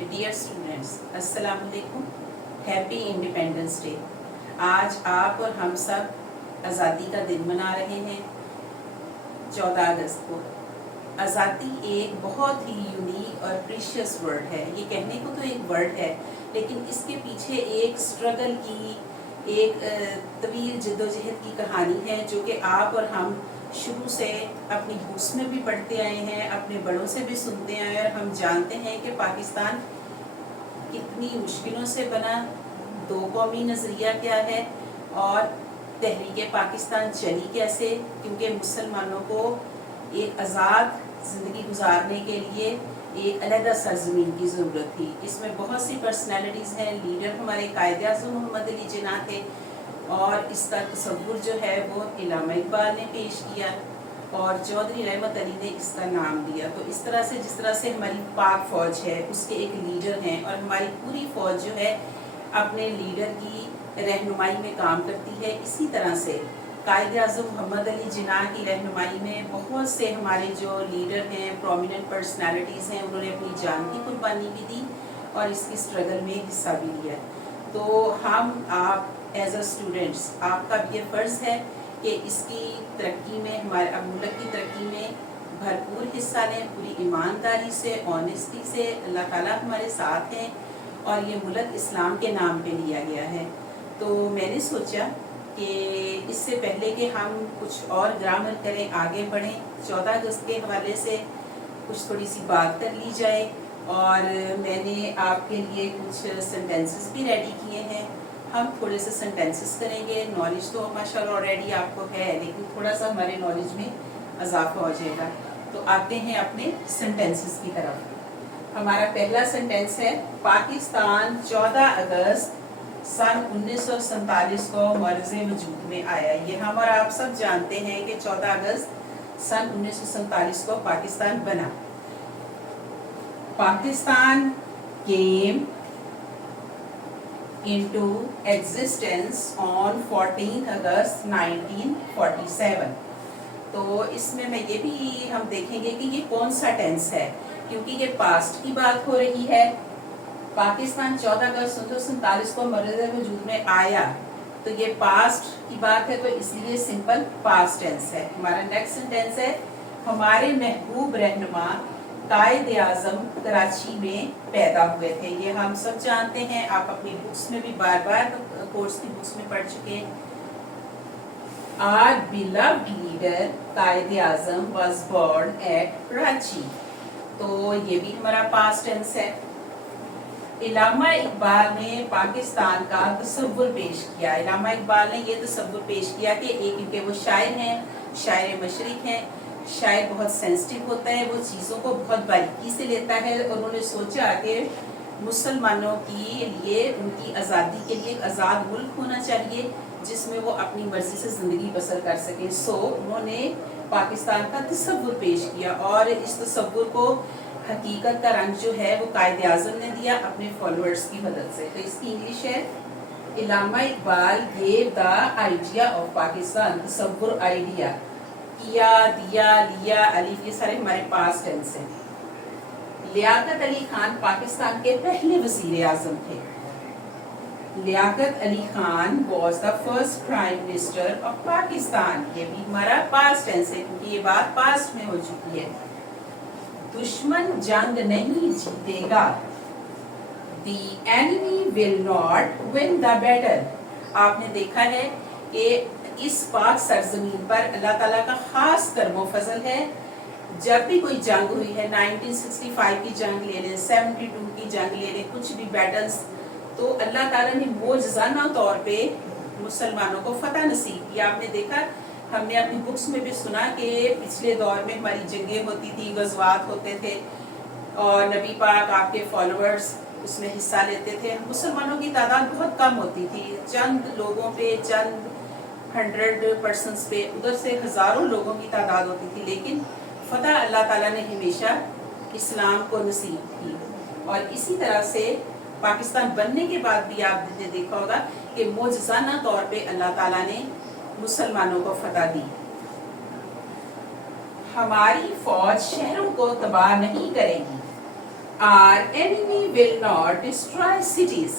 Dear students, السلام علیکم. Happy independence day. آج آپ اور ہم سب آزادی کا دن منا رہے ہیں 14 اگست کو. آزادی ایک بہت ہی یونیک اور پریشیس ورڈ ہے. یہ کہنے کو تو ایک ورڈ ہے، لیکن اس کے پیچھے ایک سٹرگل کی، ایک طویل جدوجہد کی کہانی ہے، جو کہ آپ اور ہم شروع سے اپنی بکس میں بھی پڑھتے آئے ہیں، اپنے بڑوں سے بھی سنتے آئے ہیں، اور ہم جانتے ہیں کہ پاکستان کتنی مشکلوں سے بنا، دو قومی نظریہ کیا ہے، اور تحریک پاکستان چلی کیسے. کیونکہ مسلمانوں کو ایک آزاد زندگی گزارنے کے لیے ایک علیحدہ سرزمین کی ضرورت تھی. اس میں بہت سی پرسنالٹیز ہیں. لیڈر ہمارے قائد اعظم محمد علی جناح تھے، اور اس کا تصور جو ہے وہ علامہ اقبال نے پیش کیا، اور چودھری رحمت علی نے اس کا نام دیا. تو اس طرح سے جس طرح سے ہماری پاک فوج ہے، اس کے ایک لیڈر ہیں، اور ہماری پوری فوج جو ہے اپنے لیڈر کی رہنمائی میں کام کرتی ہے، اسی طرح سے قائد اعظم محمد علی جناح کی رہنمائی میں بہت سے ہمارے جو لیڈر ہیں، پرومیننٹ پرسنالٹیز ہیں، انہوں نے اپنی جان کی قربانی بھی دی اور اس کی سٹرگل میں حصہ بھی لیا. تو ہم آپ ایز اے اسٹوڈنٹس، آپ کا بھی یہ فرض ہے کہ اس کی ترقی میں، ہمارے ملک کی ترقی میں بھرپور حصہ لیں، پوری ایمانداری سے، آنیسٹی سے. اللہ تعالیٰ ہمارے ساتھ ہیں، اور یہ ملک اسلام کے نام پہ لیا گیا ہے. تو میں نے سوچا کہ اس سے پہلے کہ ہم کچھ اور گرامر کریں، آگے بڑھیں، 14 اگست کے حوالے سے کچھ تھوڑی سی بات کر لی جائے. اور میں نے آپ کے لیے کچھ سینٹینسز بھی ریڈی کیے ہیں. ہم تھوڑے سے سینٹینسز کریں گے. نالج تو ماشاء اللہ آلریڈی آپ کو ہے، لیکن تھوڑا سا ہمارے نالج میں اضافہ ہو جائے گا. تو آتے ہیں اپنے سینٹینسز کی طرف. ہمارا پہلا سینٹینس ہے: پاکستان 14 اگست سن 1947 کو معرض وجود میں آیا. یہ ہم اور آپ سب جانتے ہیں کہ 14 اگست سن 1947 کو پاکستان بنا. Pakistan came into existence on 14 اگست 1947. تو اس میں یہ بھی ہم دیکھیں گے کہ یہ کون سا ٹینس ہے، کیونکہ یہ پاسٹ کی بات ہو رہی ہے. پاکستان 14 اگست 1947 کو معرض وجود میں آیا، تو یہ پاسٹ کی بات ہے، تو اس لیے سمپل پاسٹ ٹینس ہے. ہمارا نیکسٹ سینٹینس ہے: ہمارے محبوب رہنما قائد اعظم کراچی میں پیدا ہوئے تھے. یہ ہم سب جانتے ہیں، آپ اپنی بکس میں بھی بار بار کورس کی بکس میں پڑھ چکے ہیں. Our beloved leader Quaid Azam was born at Karachi. تو یہ بھی ہمارا پاسٹ ٹینس ہے. علامہ اقبال نے پاکستان کا تصور پیش کیا. علامہ اقبال نے یہ تصور پیش کیا کہ کیونکہ وہ شاعر ہیں، شاعر مشرق ہیں، شاعر بہت سینسٹیو ہوتا ہے، وہ چیزوں کو بہت باریکی سے لیتا ہے، اور انہوں نے سوچا کہ مسلمانوں کے لیے، ان کی آزادی کے لیے ایک آزاد ملک ہونا چاہیے جس میں وہ اپنی مرضی سے زندگی بسر کر سکیں. انہوں نے پاکستان کا تصور پیش کیا، اور اس تصور کو حقیقت کا رنگ جو ہے وہ قائد اعظم نے دیا اپنے فالوورز کی مدد سے. تو اس کی انگلش ہے: علامہ Iqbal gave the idea of Pakistan, تصور، آئیڈیا. کیا، دیا، لیا، الف، یہ سارے ہمارے پاسٹ ٹینس ہیں. لیاقت علی خان پاکستان کے پہلے وزیر اعظم تھے. Liaquat Ali Khan was the first prime minister of Pakistan. یہ بھی ہمارا پاسٹ ٹینس ہے، کیونکہ یہ بات پاسٹ میں ہو چکی ہے. دشمن جنگ نہیں جیتے گا. The enemy will not win the battle. آپ نے دیکھا ہے کہ اس پاک سرزمین پر اللہ تعالیٰ کا خاص کرم و فضل ہے. جب بھی کوئی جنگ ہوئی ہے، 1965 کی جنگ لے لیں، 72 کی جنگ لے لیں، کچھ بھی بیٹلز، تو اللہ تعالیٰ نے معجزانہ طور پہ مسلمانوں کو فتح نصیب کیا. آپ نے دیکھا، ہم نے اپنی بکس میں بھی سنا کہ پچھلے دور میں ہماری جنگیں ہوتی تھی، غزوات ہوتے تھے، اور نبی پاک، آپ کے فالوورز اس میں حصہ لیتے تھے. مسلمانوں کی تعداد بہت کم ہوتی تھی، چند لوگوں پہ، چند 100% پہ، ادھر سے ہزاروں لوگوں کی تعداد ہوتی تھی، لیکن فتح اللہ تعالیٰ نے ہمیشہ اسلام کو نصیب کی. اور اسی طرح سے پاکستان بننے کے بعد بھی آپ نے دیکھا ہوگا کہ معجزانہ طور پہ اللہ تعالیٰ نے مسلمانوں کو فتح دی. ہماری فوج شہروں کو تباہ نہیں کرے گی. Our enemy will not destroy cities.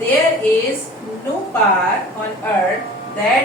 There is no power on earth that